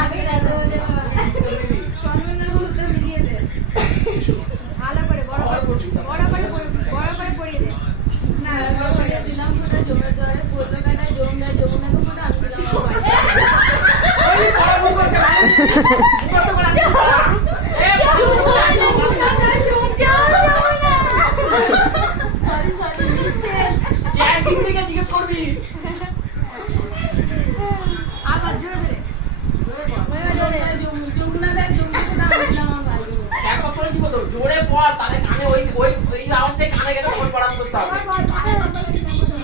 আগে রাজা বলে সম্মানের মুহূর্তে মিলিয়ে দে ভালো করে বড় করে পড়িয়ে দে না দিলাম ফোটা জমের দ্বারে পড়লো কাটায় জমদায় যমুনাকে ফোটা আমি দিলাম জিজ্ঞেস করবি আবার জোরে যমুনা দেয় যমুনা আমি দিলাম আমার ভাই সবসময় কি বলতো জোরে পড় তাহলে কানে ওই আওয়াজটাই কানে গেলে ফোন পড়া বুঝতে হবে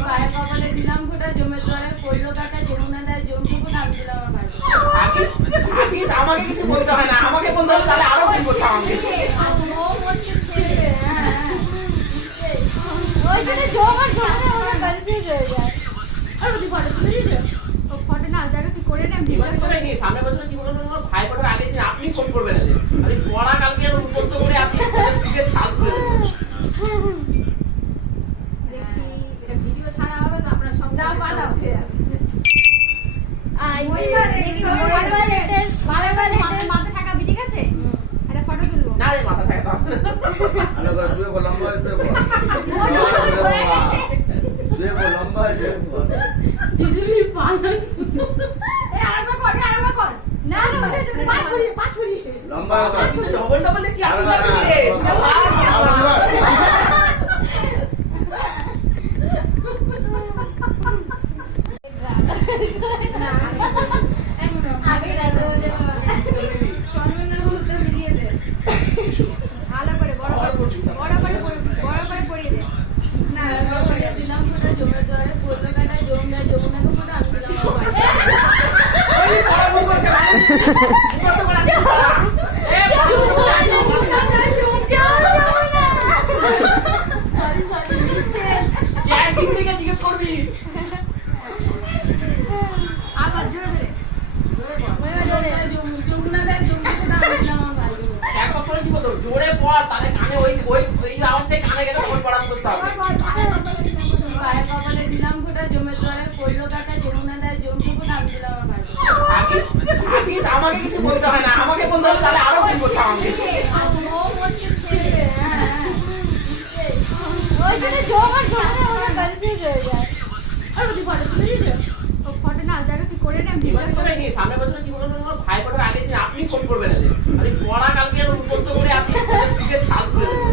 পায়ে কপালে দিলাম ফোটা জমের দ্বারে পড়লো কাটায় যমুনা দেয় যমুনা ফোটা আমি দিলাম আমার ভাই ভাগিস আমাকে কিছু বলতে হয় না আমাকে বলতে হলে তাহলে আরো কি বলতে হবে ওইখানে জোর ওরা কনফিউজ হয়ে যায় আর বুঝি ফটো তুলে দিবে ও ফটো না জায়গা তুই করে নে এবার করে নি সামনে বছর কি বলবো তোমার ভাই পড়ার আগে দিন আপনি ফোন করবেন না আরে পড়া কালকে আর উপস্থিত করে আসিস পিঠে ছাল তুলে দেখি এটা ভিডিও ছাড়া হবে তো আপনারা সব না, পাঠাও। মাথা থাকাবি ঠিক আছে একটা ফটো তুলবো না রে মাথা থাকে তো দিদি পালন আরেকবার কর না পাঁচুরি ডবল ডবল দেখছি আসি না রে আগে রাজা বলে সম্মানের মুহূর্তে মিলিয়ে দে ভালো করে বড় করে পড়িয়ে দে না দিলাম ফোটা জমের দ্বারে পড়লো কাটায় জমদায় যমুনাকে ফোটা আমি দিলাম আমার ভাই ওই পড়া ভুল করছে মুখস্থ করে আসি জিজ্ঞেস করবি আবার জোরে যমুনা দেয় যমুনা ফোটা আমি দিলাম আমার ভাই সবসময় কি বলতো জোরে পড় তাহলে কানে ওই আওয়াজটাই কানে গেলে ফোন পড়া বুঝতে হবে পায়ে কপালে দিলাম ফোটা জমের দ্বারে পড়লো কাটায় যমুনা দেয় যমুনা ফোটা আমি দিলাম আমার ভাই ভাগিস আমাকে কিছু বলতে হয় না আমাকে বলতে হলে তাহলে আরো কি বলতে হবে ওইখানে জোর ওরা কনফিউজ হয়ে যায় আর বুঝি ফটো তুলে দিবে ও ফটো না জায়গা তুই করে নে এবার করে নি সামনে বছর কি বলবো তোমার ভাই পড়ার আগে দিন আপনি ফোন করবেন না আরে পড়া কালকে আর উপস্থিত করে আসিস পিঠে ছাল তুলে